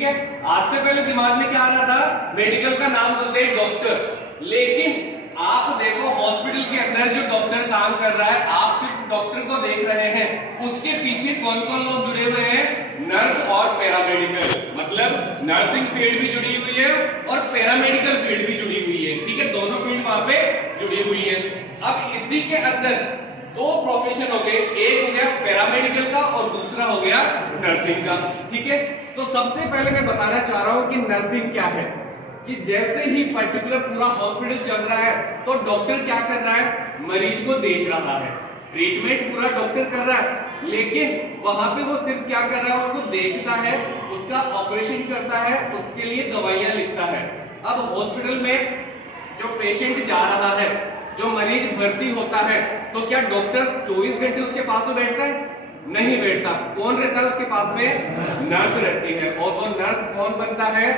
ठीक है। आज से पहले दिमाग में क्या आ रहा था, मेडिकल का नाम सुनते ही डॉक्टर। लेकिन आप देखो हॉस्पिटल के अंदर जो डॉक्टर काम कर रहा है, आप सिर्फ डॉक्टर को देख रहे हैं, उसके पीछे कौन कौन लोग जुड़े हुए हैं, नर्स और पैरामेडिकल, मतलब नर्सिंग फील्ड भी जुड़ी हुई है और पैरामेडिकल फील्ड भी जुड़ी हुई है, ठीक है, दोनों फील्ड वहां पे जुड़ी हुई है। अब इसी के अंदर दो प्रोफेशन हो गए, एक हो गया पैरामेडिकल का और दूसरा हो गया नर्सिंग का, ठीक है। तो सबसे पहले मैं बताना चाह रहा हूं कि नर्सिंग क्या है, कि जैसे ही पर्टिकुलर पूरा हॉस्पिटल चल रहा है तो डॉक्टर क्या कर रहा है, मरीज को देख रहा है, ट्रीटमेंट पूरा डॉक्टर कर रहा है, लेकिन वहां पे वो सिर्फ क्या कर रहा है, उसको देखता है, उसका ऑपरेशन करता है, उसके लिए दवाइयां लिखता है। अब हॉस्पिटल में जो पेशेंट जा रहा है, जो मरीज भर्ती होता है, तो क्या डॉक्टर 24 घंटे उसके पास में बैठता है? नहीं बैठता। कौन रहता है उसके पास में? नर्स रहती है। और वो नर्स कौन बनता है?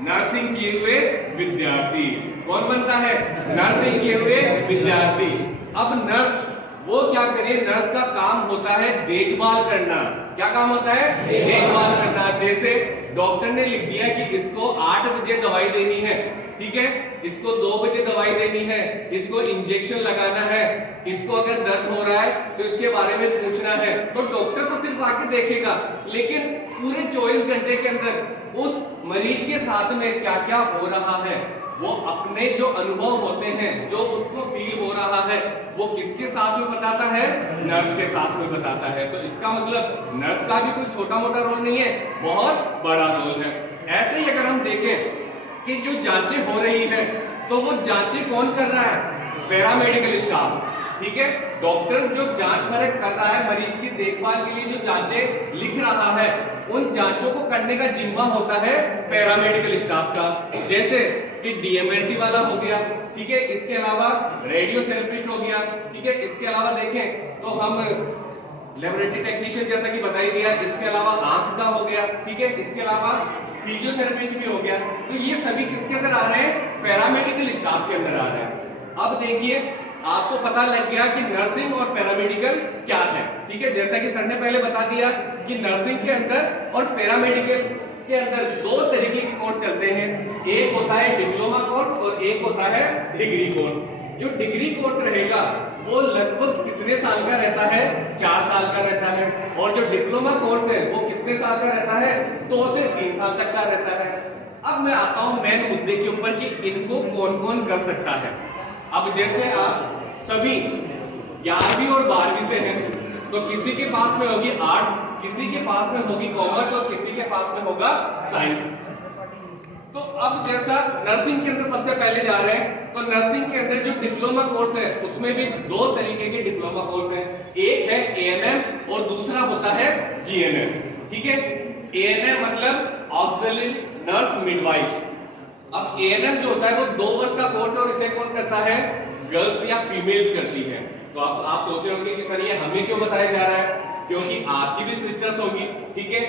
नर्सिंग किए हुए विद्यार्थी। कौन बनता है? नर्सिंग किए हुए विद्यार्थी। अब नर्स वो क्या करे, नर्स का काम होता है देखभाल करना। क्या काम होता है? देखभाल करना। जैसे डॉक्टर ने लिख दिया कि इसको 8 बजे दवाई देनी है, ठीक है, इसको 2 बजे दवाई देनी है, इसको इंजेक्शन लगाना है, इसको अगर दर्द हो रहा है तो इसके बारे में पूछना है, तो डॉक्टर तो सिर्फ आके देखेगा, लेकिन पूरे 24 घंटे के अंदर उस मरीज के साथ में क्या क्या हो रहा है, वो अपने जो अनुभव होते हैं, जो उसको फील हो रहा है, वो किसके साथ में बताता है? नर्स के साथ में बताता है। तो इसका मतलब नर्स का भी कोई छोटा मोटा रोल नहीं है, बहुत बड़ा रोल है। ऐसे ही अगर हम देखें कि जो जांचें हो रही है, तो वो जांचें कौन कर रहा है? पैरामेडिकल स्टाफ, ठीक है। डॉक्टर जो जांच परख कर रहा है, मरीज की देखभाल के लिए जो जांचें लिख रहा है, उन जांचों को करने का जिम्मा होता है पैरामेडिकल स्टाफ का। जैसे कि डीएमएलटी वाला हो गया, ठीक है, इसके अलावा रेडियोथेरेपिस्ट हो गया, ठीक है, इसके अलावा देखें तो हम लेबोरेटरी टेक्नीशियन जैसा कि बताई दिया, इसके अलावा आंख का हो गया, ठीक है, इसके अलावा फिजियोथेरेपिस्ट भी हो गया। तो ये सभी किसके अंदर आ रहे हैं? पैरामेडिकल स्टाफ के अंदर आ रहे हैं। अब देखिए आपको पता लग गया कि नर्सिंग और पैरामेडिकल क्या है, ठीक है। जैसा कि सर ने पहले बता दिया कि नर्सिंग के अंदर और पैरामेडिकल के अंदर 2 तरीके के कोर्स चलते हैं, एक होता है डिप्लोमा कोर्स और एक होता है डिग्री कोर्स। जो डिग्री कोर्स रहेगा वो लगभग कितने साल का रहता है? 4 साल का रहता है। और जो डिप्लोमा कोर्स है वो कितने साल का रहता है? 2 से 3 साल तक का रहता है। अब मैं आता हूं मेन मुद्दे के ऊपर कि इनको कौन कौन कर सकता है। अब जैसे आप सभी 11वीं और 12वीं से हैं, तो किसी के पास में होगी आर्ट्स, किसी के पास में होगी कॉमर्स और किसी के पास में होगा साइंस। तो अब जैसा नर्सिंग के अंदर सबसे पहले जा रहे हैं, तो नर्सिंग के अंदर जो डिप्लोमा कोर्स है उसमें भी 2 तरीके के डिप्लोमा कोर्स हैं, एक है एएनएम और दूसरा होता है जीएनएम, ठीक है। एएनएम मतलब ऑक्सिलरी नर्स मिडवाइफ। अब एएनएम जो होता है वो 2 वर्ष का कोर्स है और इसे कौन करता है? गर्ल्स या फीमेल्स करती है। तो आप सोच रहे होंगे कि सर ये हमें क्यों बताया जा रहा है? क्योंकि आपकी भी सिस्टर्स होंगी, ठीक है,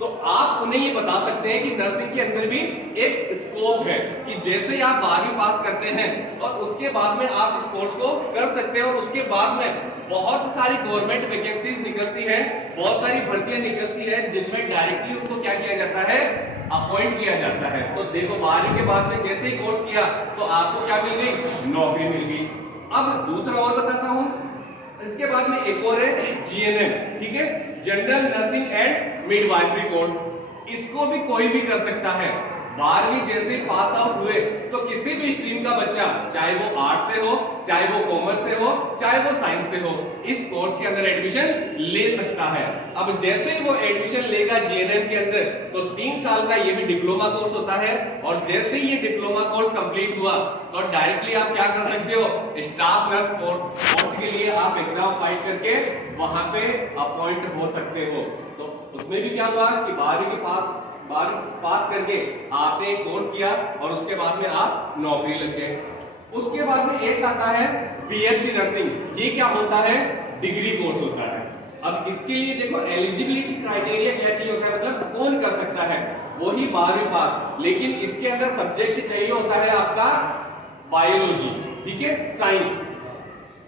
तो आप उन्हें ये बता सकते हैं कि नर्सिंग के अंदर भी एक स्कोप है कि जैसे ही आप 12वीं पास करते हैं और उसके बाद में आप इस कोर्स को कर सकते हैं, और उसके बाद में बहुत सारी गवर्नमेंट वैकेंसीज निकलती है, बहुत सारी भर्तियां निकलती है, जिनमें डायरेक्टली उनको क्या किया जाता है? अपॉइंट किया जाता है। तो देखो 12वीं के बाद में जैसे ही कोर्स किया तो आपको क्या मिल गई? नौकरी मिल गई। अब दूसरा और बताता हूं, इसके बाद में एक और है जीएनएम, ठीक है, general nursing and midwifery course. इसको भी कोई भी कर सकता है। 12वीं जैसे पास आउट हुए तो किसी भी स्ट्रीम का बच्चा, चाहे वो आर्ट्स से हो, चाहे वो कॉमर्स से हो, चाहे वो साइंस से हो, इस कोर्स के अंदर एडमिशन ले सकता है। अब जैसे ही वो एडमिशन लेगा जीएनएम के अंदर, तो 3 साल का ये भी डिप्लोमा कोर्स होता है, और जैसे ही ये डिप्लोमा कोर्स कंप्लीट हुआ तो डायरेक्टली आप क्या कर सकते हो? स्टाफ नर्स पोस्ट के लिए आप एग्जाम फाइट करके वहां पे अपॉइंट हो सकते हो। तो उसमें भी क्या हुआ कि 12वीं के पास करके आपने एक कोर्स किया और उसके बाद में आप नौकरी लग गए। उसके बाद में एक आता है बीएससी नर्सिंग। ये क्या होता है? डिग्री कोर्स होता है। अब इसके लिए देखो एलिजिबिलिटी क्राइटेरिया क्या चाहिए होता है, मतलब कौन कर सकता है? वही 12वीं पास, लेकिन इसके अंदर सब्जेक्ट चाहिए होता है आपका बायोलॉजी, ठीक है, साइंस।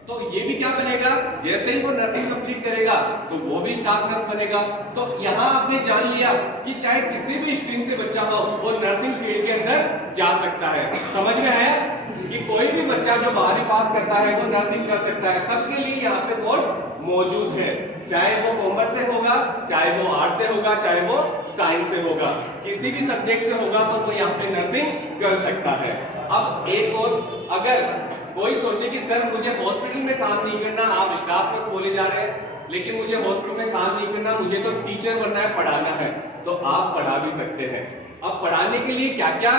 तो ये भी क्या बनेगा? जैसे ही वो नर्सिंग कंप्लीट करेगा तो वो भी स्टाफ नर्स बनेगा। तो यहां आपने जान लिया कि चाहे किसी भी स्ट्रीम वो नर्सिंग फील्ड के अंदर जा सकता है। समझ में आया कि कोई भी बच्चा जो 12वीं पास करता है वो नर्सिंग कर सकता है। सबके लिए यहाँ पे कोर्स मौजूद है, चाहे वो कॉमर्स से होगा, चाहे वो आर्ट से होगा, चाहे वो साइंस से होगा, किसी भी सब्जेक्ट से होगा तो वो यहाँ पे नर्सिंग कर सकता है। अब एक और, अगर कोई सोचे कि सर मुझे हॉस्पिटल में काम नहीं करना, आप स्टाफ नर्स बोले जा रहे हैं, लेकिन मुझे हॉस्पिटल में काम नहीं करना, मुझे तो टीचर बनना है, पढ़ाना है, तो आप पढ़ा भी सकते हैं। अब पढ़ाने के लिए क्या क्या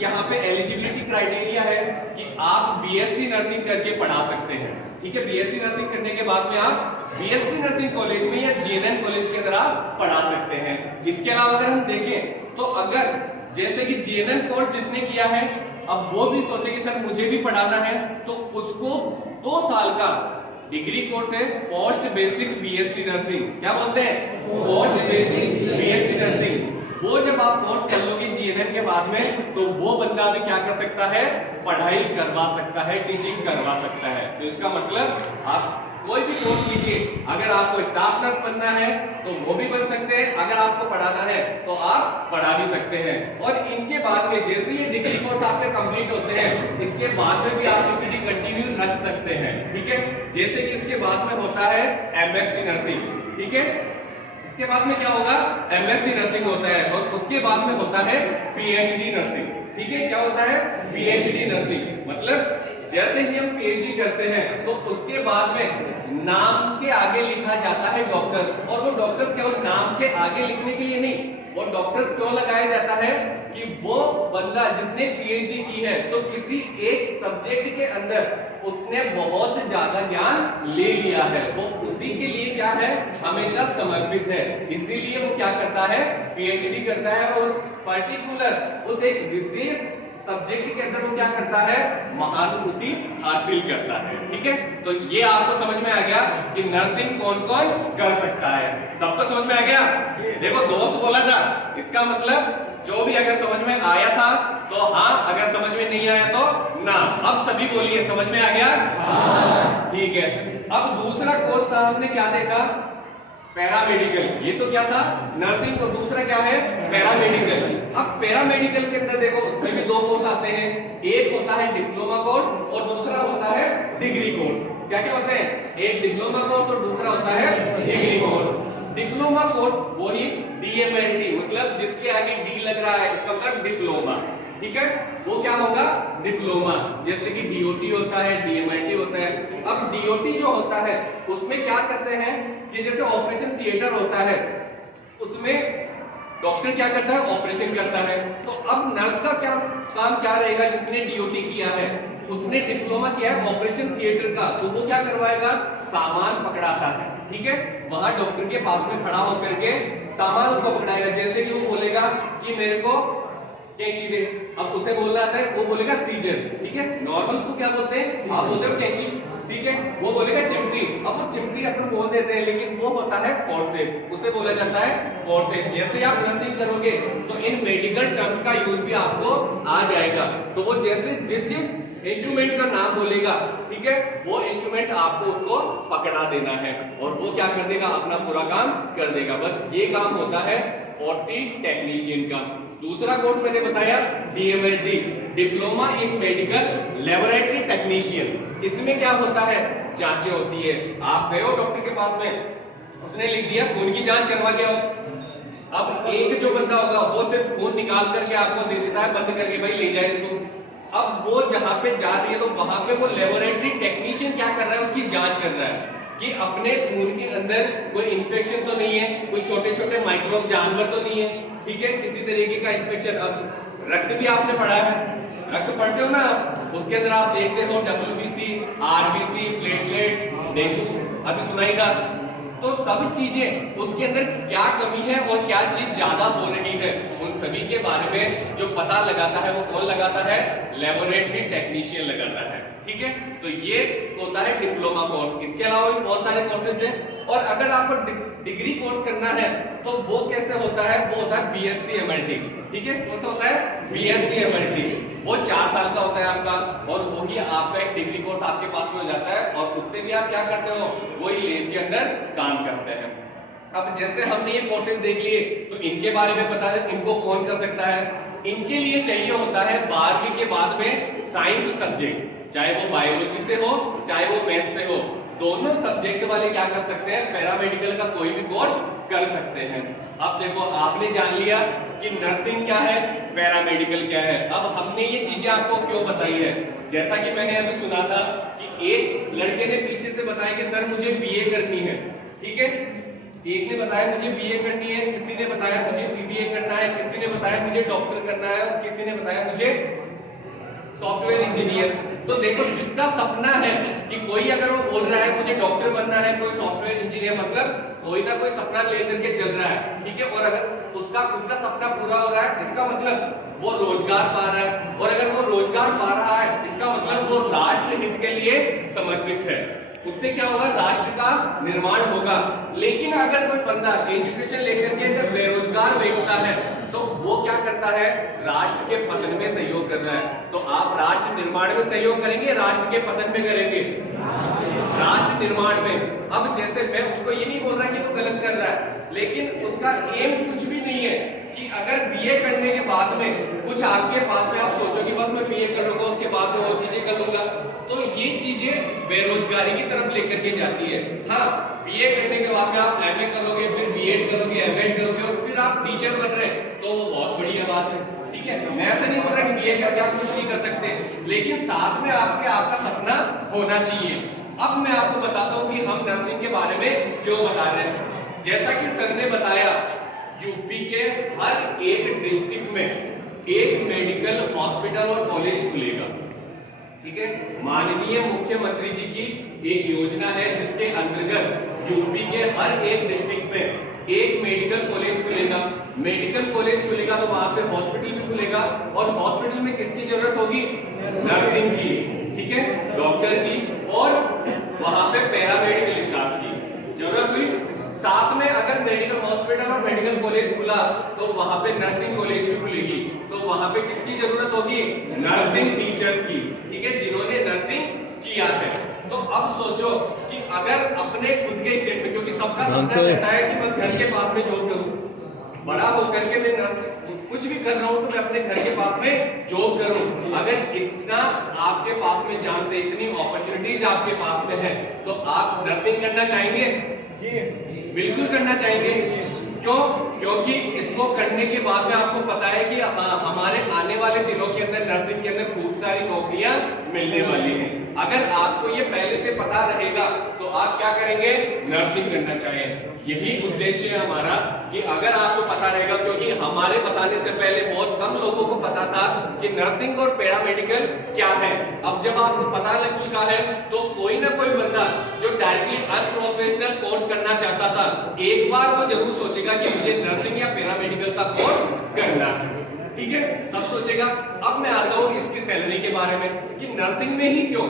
यहाँ पे एलिजिबिलिटी क्राइटेरिया है कि आप बीएससी नर्सिंग करके पढ़ा सकते हैं। ठीक है, बीएससी नर्सिंग करने के बाद में आप बीएससी नर्सिंग कॉलेज में या जीएनएम कॉलेज के अंदर आप पढ़ा सकते हैं। इसके अलावा अगर हम देखें तो अगर जैसे कि जीएनएम कोर्स जिसने किया है, अब वो भी सोचे कि सर मुझे भी पढ़ाना है, तो उसको 2 साल का डिग्री कोर्स है पोस्ट बेसिक बीएससी नर्सिंग। क्या बोलते हैं? Post basic BSc nursing. वो जब आप कोर्स कर लोगे जीएनएम के बाद में, तो वो बंदा भी क्या कर सकता है? पढ़ाई करवा सकता है, टीचिंग करवा सकता है। तो इसका मतलब आप कोई भी कोर्स लीजिए, अगर आपको स्टाफ नर्स बनना है तो वो भी बन सकते हैं, अगर आपको पढ़ाना है तो आप पढ़ा भी सकते हैं। और इनके बाद में जैसे ये डिग्री कोर्स आपके कंप्लीट होते हैं, इसके बाद में भी आप स्टडी कंटिन्यू रख सकते हैं। ठीक है, जैसे कि इसके बाद में होता है एमएससी नर्सिंग। ठीक है, इसके बाद में क्या होगा? एमएससी नर्सिंग होता है, और उसके बाद में होता है पीएचडी नर्सिंग। ठीक है, क्या होता है? PhD nursing. मतलब जैसे ही हम पीएचडी करते हैं तो उसके बाद में नाम के आगे लिखा जाता है डॉक्टर्स, और वो डॉक्टर्स केवल नाम के आगे लिखने के लिए नहीं, वो डॉक्टर्स क्यों लगाया जाता है कि वो बंदा जिसने पीएचडी की है तो किसी एक सब्जेक्ट के अंदर उसने बहुत ज्यादा ज्ञान ले लिया है, वो उसी के लिए क्या है? हमेशा समर्पित है। इसीलिए वो क्या करता है? पीएचडी करता है, और उस पर्टिकुलर उस एक विशेष सब्जेक्ट के अंदर वो क्या करता है? महानुभूति हासिल करता है। ठीक है, तो ये आपको समझ में आ गया कि नर्सिंग कौन कौन कर सकता है। सबको समझ में आ गया? देखो, दोस्त बोला था, इसका मतलब जो भी अगर समझ में आया था तो हाँ, अगर समझ में नहीं आया तो ना। अब सभी बोलिए, समझ में आ गया? हाँ। ठीक है, अब दूसरा कोर्स था, हमने क्या देखा? पैरामेडिकल। ये तो क्या था? नर्सिंग। तो दूसरा क्या है? पैरामेडिकल। अब पैरामेडिकल के अंदर देखो, उसमें भी 2 कोर्स आते हैं, एक होता है डिप्लोमा कोर्स और दूसरा होता है डिग्री कोर्स। क्या क्या होते हैं? एक डिप्लोमा कोर्स और दूसरा होता है डिग्री कोर्स। डिप्लोमा कोर्स वही डीएमएलटी, मतलब जिसके आगे डी लग रहा है, इसका मतलब डिप्लोमा। ठीक है, वो क्या होगा? डिप्लोमा। जैसे कि डीओटी होता है, डीएमएलटी होता है। अब डीओटी जो होता है उसमें क्या करते हैं कि जैसे ऑपरेशन थिएटर होता है, उसमें डॉक्टर क्या करता है? ऑपरेशन करता है। तो अब नर्स का क्या काम क्या रहेगा? जिसने डीओटी किया है, उसने डिप्लोमा किया है ऑपरेशन थिएटर का, तो वो क्या करवाएगा? सामान पकड़ाता है। ठीक है, वहां डॉक्टर के पास में खड़ा होकर के सामान उसको पकड़ाएगा। जैसे कि वो बोलेगा कि मेरे को कैंची दे, अब उसे बोलना आता है, वो बोलेगा सीजर। ठीक है, नॉर्मल उसको क्या बोलते हैं? आप बोलते हो कैंची। ठीक है, वो बोलेगा चिमटी। अब वो चिमटी अपन बोल देते हैं, लेकिन वो होता है फॉर्सेप, उसे बोला जाता है फॉर्सेप। जैसे आप नर्सिंग करोगे तो इन मेडिकल टर्म्स का यूज भी आपको आ जाएगा। तो वो जैसे जिस इंस्ट्रूमेंट का नाम बोलेगा, ठीक है, वो इंस्ट्रूमेंट आपको उसको पकड़ा देना है, और वो क्या कर देगा? अपना पूरा काम कर देगा। बस ये काम होता है ओटी टेक्नीशियन का। दूसरा कोर्स मैंने बताया DMLT, diploma in medical laboratory technician. इसमें क्या होता है? जांचें होती है। आप गए हो डॉक्टर के पास में, उसने लिख दिया खून की जांच करवा के आओ। अब एक जो बंदा होगा वो सिर्फ खून निकाल करके आपको दे देता है, बंद करके भाई ले जाए इसको। अब वो जहां पे जा रही है तो वहां पे वो लेबोरेटरी टेक्नीशियन क्या कर रहा है? उसकी जांच कर रहा है कि अपने खून के अंदर कोई इंफेक्शन तो नहीं है, कोई छोटे छोटे माइक्रोब जानवर तो नहीं है। ठीक है, किसी तरीके का इंफेक्शन। अब रक्त भी आपने पढ़ा है, रक्त पढ़ते हो ना आप, उसके अंदर आप देखते हो WBC, RBC, प्लेटलेट, डेंगू, अभी सुनाई था। तो सब चीजें उसके अंदर क्या कमी है और क्या चीज ज्यादा हो रही है, उन सभी के बारे में जो पता लगाता है वो कौन लगाता है? लेबोरेटरी टेक्नीशियन लगाता है। ठीक है, तो ये होता है डिप्लोमा कोर्स। इसके अलावा भी बहुत सारे कोर्सेज हैं, और अगर आपको डिग्री कोर्स करना है तो वो कैसे होता है? वो होता है बीएससी एमएलटी। ठीक है, कौन सा होता है? BSc MLT. वो 4 साल का होता है आपका, और वही आपका एक डिग्री कोर्स आपके पास में हो जाता है, और उससे भी आप क्या करते हो? वही लैब के अंदर काम करते हैं। अब जैसे हमने ये कोर्सेज देख लिए, तो इनके बारे में पता है इनको कौन कर सकता है। इनके लिए चाहिए होता है 12वीं के बाद में साइंस सब्जेक्ट, चाहे वो बायोलॉजी से हो चाहे वो मैथ से हो, दोनों सब्जेक्ट वाले क्या कर सकते हैं, पैरामेडिकल का कोई भी कोर्स कर सकते हैं। अब देखो आपने जान लिया कि नर्सिंग क्या है, पैरामेडिकल क्या है। अब हमने ये चीजें आपको क्यों बताई है, जैसा कि मैंने अभी सुना था कि एक लड़के ने पीछे से बताया कि सर मुझे बीए करनी है, ठीक है, एक ने बताया मुझे बीए करनी है, किसी ने बताया मुझे बीबीए करना है, किसी ने बताया मुझे डॉक्टर करना है और किसी ने बताया मुझे सॉफ्टवेयर इंजीनियर। तो देखो जिसका सपना है कि कोई अगर वो बोल रहा है मुझे डॉक्टर बनना है, कोई सॉफ्टवेयर इंजीनियर, मतलब कोई ना कोई सपना लेकर के चल रहा है, ठीक है, और अगर उसका खुद का सपना पूरा हो रहा है इसका मतलब वो रोजगार पा रहा है, और अगर वो रोजगार पा रहा है इसका मतलब वो राष्ट्र हित के लिए समर्पित है, उससे क्या होगा, राष्ट्र का निर्माण होगा। लेकिन अगर कोई बंदा एजुकेशन लेकर के अगर बेरोजगार बैठता है तो वो क्या करता है, राष्ट्र के पतन में सहयोग कर रहा है। तो आप राष्ट्र निर्माण में सहयोग करेंगे, राष्ट्र के पतन में करेंगे, राष्ट्र निर्माण में। अब जैसे मैं उसको ये नहीं बोल रहा कि वो गलत कर रहा है, लेकिन उसका एम कुछ भी नहीं है कि अगर बीए करने के बाद में कुछ आपके पास में आप सोचो कि बस मैं बीए कर लूंगा उसके बाद में वो चीजें कर लूंगा, तो ये चीजें बेरोजगारी की तरफ लेकर के जाती है। हाँ, बीए करने के बाद में आप एमए करोगे, फिर बीएड करोगे, एमएड करोगे और फिर आप टीचर बन रहे हैं, तो वो बहुत बढ़िया बात है, ठीक है। मैं ऐसे नहीं बोल रहा कि बीए करके आप कुछ नहीं कर सकते, लेकिन साथ में आपका सपना होना चाहिए। अब मैं आपको बताता हूँ कि हम नर्सिंग के बारे में क्यों बता रहे हैं। जैसा कि सर ने बताया, यूपी के हर एक डिस्ट्रिक्ट में एक मेडिकल हॉस्पिटल और कॉलेज खुलेगा, ठीक है। माननीय मुख्यमंत्री जी की एक योजना है जिसके अंतर्गत यूपी के हर एक डिस्ट्रिक्ट में एक मेडिकल कॉलेज खुलेगा। मेडिकल कॉलेज खुलेगा तो वहां पे हॉस्पिटल भी खुलेगा, और हॉस्पिटल में किसकी जरूरत होगी, नर्सिंग की, ठीक है, डॉक्टर की, और वहां पे पैरामेडिकल स्टाफ की जरूरत हुई। साथ में अगर मेडिकल हॉस्पिटल और मेडिकल कॉलेज खुला तो वहां पे नर्सिंग कॉलेज भी खुलेगी, तो वहां पे किसकी जरूरत होगी, नर्सिंग टीचर्स की, ठीक है, जिन्होंने नर्सिंग किया है। तो अब सोचो कि अगर अपने खुद के स्टेट में, क्योंकि सबका सपना रहता है कि मैं घर के पास में जॉब करूं, बड़ा होकर के मैं नर्सिंग कुछ भी कर रहा हूं तो मैं अपने घर के पास में जॉब करूं। अगर इतना आपके पास में चांस है, इतनी अपॉर्चुनिटीज आपके पास में है, तो आप नर्सिंग करना चाहेंगे? बिल्कुल करना चाहेंगे। क्यों? क्योंकि इसको करने के बाद में आपको पता है कि हमारे आने वाले दिनों के अंदर नर्सिंग के अंदर खूब सारी नौकरियां मिलने वाली हैं। अगर आपको ये पहले से पता रहेगा तो आप क्या करेंगे, नर्सिंग करना चाहें। यही उद्देश्य है हमारा कि अगर आपको पता रहेगा, क्योंकि हमारे बताने से पहले बहुत कम लोगों को पता था कि नर्सिंग और पैरामेडिकल क्या है। अब जब आपको पता लग चुका है तो कोई ना कोई बंदा जो डायरेक्टली अनप्रोफेशनल कोर्स करना चाहता था, एक बार वो जरूर सोचेगा कि मुझे नर्सिंग या पैरामेडिकल का कोर्स करना है, ठीक है, सब सोचेगा। अब मैं आता हूं इसकी सैलरी के बारे में कि नर्सिंग में ही क्यों,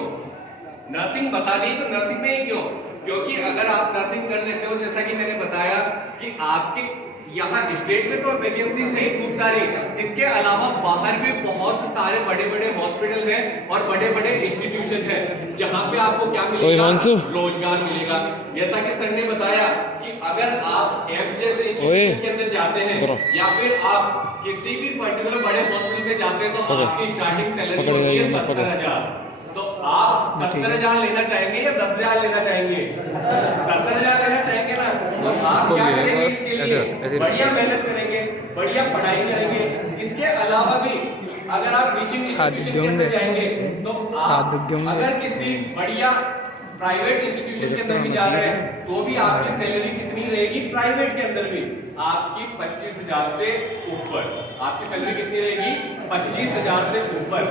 नर्सिंग बता दी तो नर्सिंग में ही क्यों, क्योंकि अगर आप नर्सिंग कर लेते हो, जैसा कि मैंने बताया कि आपके यहाँ स्टेट में तो वैकेंसीज है खूब सारी, इसके अलावा बाहर भी बहुत सारे बड़े बड़े हॉस्पिटल हैं और बड़े बड़े इंस्टीट्यूशन हैं जहाँ पे आपको क्या मिलेगा, रोजगार मिलेगा। जैसा कि सर ने बताया कि अगर आप एम्स जैसे इंस्टीट्यूशन के अंदर जाते हैं या फिर आप किसी भी पर्टिकुलर बड़े हॉस्पिटल में जाते हैं तो आपकी स्टार्टिंग सैलरी होती है 70,000। तो आप 70,000 लेना चाहेंगे या 10,000 लेना चाहेंगे? 70,000 लेना चाहेंगे ना, तो आप क्या करेंगे इसके लिए, बढ़िया मेहनत करेंगे, बढ़िया पढ़ाई करेंगे। इसके अलावा भी अगर आप टीचिंग इंस्टीट्यूशन के अंदर जाएंगे तो आप अगर किसी बढ़िया प्राइवेट इंस्टीट्यूशन के अंदर भी जा रहे हैं तो भी आपकी सैलरी कितनी रहेगी, प्राइवेट के अंदर भी आपकी 25,000 से ऊपर। आपकी सैलरी कितनी रहेगी, 25,000 से ऊपर।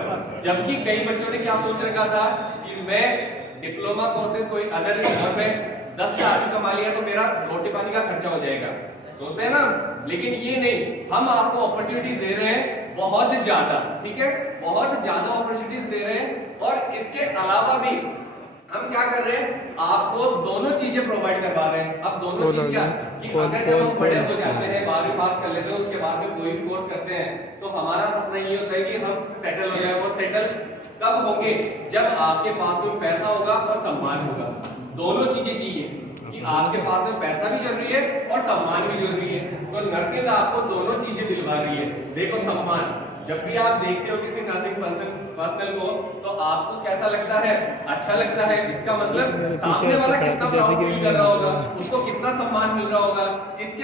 जबकि कई बच्चों ने क्या सोच रखा था कि मैं डिप्लोमा कोर्सेज कोई अदर घर में 10,000 भी कमा लिया तो मेरा रोटी पानी का खर्चा हो जाएगा, सोचते हैं ना। लेकिन ये नहीं, हम आपको अपॉर्चुनिटी दे रहे हैं बहुत ज्यादा, ठीक है, बहुत ज्यादा अपॉर्चुनिटीज दे रहे हैं। और इसके अलावा भी हम क्या कर रहे हैं, आपको दोनों चीजें प्रोवाइड करवा रहे हैं। अब दोनों चीज क्या कि अगर जब हम बड़े हो जाते हैं, 12वीं पास कर लेते हैं, उसके बाद में कोई भी कोर्स करते हैं तो हमारा सपना ये होता है कि हम सेटल हो जाए। वो सेटल कब होंगे, जब आपके पास में पैसा होगा और सम्मान होगा। दोनों चीजें चाहिए कि कि आपके पास में पैसा भी जरूरी है और सम्मान भी जरूरी है। तो नर्सिंग आपको दोनों चीजें दिलवा रही है। देखो सम्मान, जब भी आप देखते हो किसी नर्सिंग पर्सनल को तो आपको कैसा लगता है? अच्छा लगता है। इसका मतलब सामने वाला कितना प्राउड फील कर रहा होगा, उसको कितना सम्मान मिल रहा होगा। इसके